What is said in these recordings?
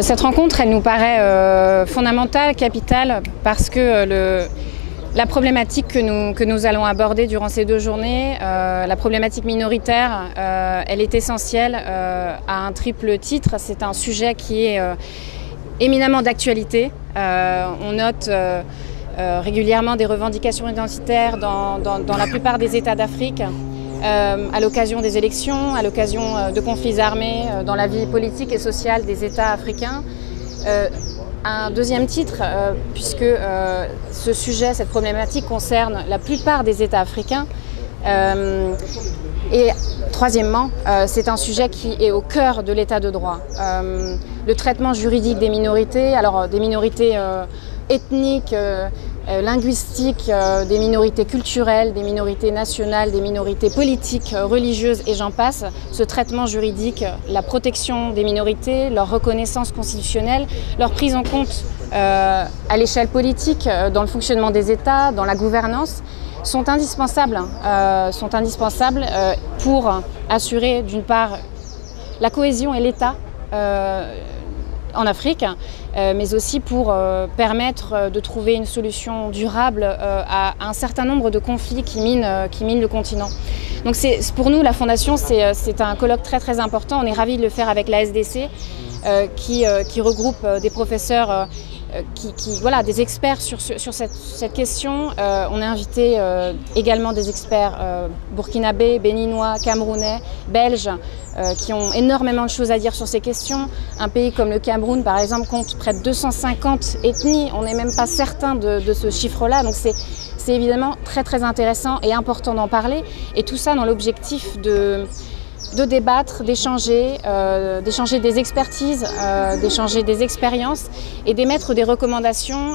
Cette rencontre, elle nous paraît fondamentale, capitale, parce que la problématique que nous allons aborder durant ces 2 journées, la problématique minoritaire, elle est essentielle à un triple titre. C'est un sujet qui est éminemment d'actualité. On note régulièrement des revendications identitaires dans la plupart des États d'Afrique, à l'occasion des élections, à l'occasion de conflits armés dans la vie politique et sociale des États africains. Un deuxième titre, puisque ce sujet, cette problématique concerne la plupart des États africains. Et troisièmement, c'est un sujet qui est au cœur de l'état de droit. Le traitement juridique des minorités, alors des minorités ethniques, linguistiques, des minorités culturelles, des minorités nationales, des minorités politiques, religieuses et j'en passe. Ce traitement juridique, la protection des minorités, leur reconnaissance constitutionnelle, leur prise en compte à l'échelle politique, dans le fonctionnement des États, dans la gouvernance, sont indispensables pour assurer d'une part la cohésion et l'État en Afrique, mais aussi pour permettre de trouver une solution durable à un certain nombre de conflits qui minent le continent. Donc pour nous, la Fondation, c'est un colloque très important. On est ravis de le faire avec la SDC, qui regroupe des professeurs, voilà, des experts sur cette question. On a invité également des experts burkinabés, béninois, camerounais, belges, qui ont énormément de choses à dire sur ces questions. Un pays comme le Cameroun, par exemple, compte près de 250 ethnies. On n'est même pas certain de ce chiffre-là. Donc c'est évidemment très intéressant et important d'en parler. Et tout ça dans l'objectif de débattre, d'échanger des expertises, d'échanger des expériences et d'émettre des recommandations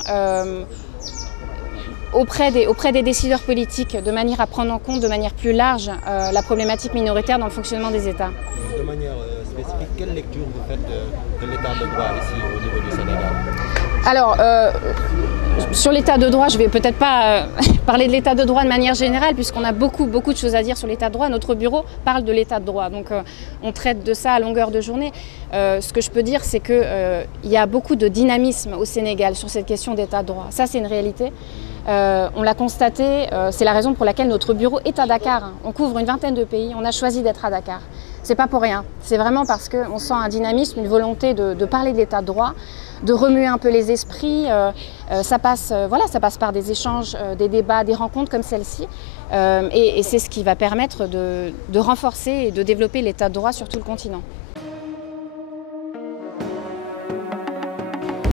auprès des décideurs politiques, de manière à prendre en compte de manière plus large la problématique minoritaire dans le fonctionnement des États. De manière spécifique, quelle lecture vous faites de l'état de droit ici au niveau du Sénégal? Alors, sur l'état de droit, je ne vais peut-être pas parler de l'état de droit de manière générale, puisqu'on a beaucoup de choses à dire sur l'état de droit. Notre bureau parle de l'état de droit, donc on traite de ça à longueur de journée. Ce que je peux dire, c'est qu'il y a beaucoup de dynamisme au Sénégal sur cette question d'état de droit. Ça, c'est une réalité. On l'a constaté, c'est la raison pour laquelle notre bureau est à Dakar. On couvre une vingtaine de pays, on a choisi d'être à Dakar. C'est pas pour rien, c'est vraiment parce qu'on sent un dynamisme, une volonté de parler de l'état de droit, de remuer un peu les esprits. Ça passe par des échanges, des débats, des rencontres comme celle-ci. Et c'est ce qui va permettre de renforcer et de développer l'état de droit sur tout le continent.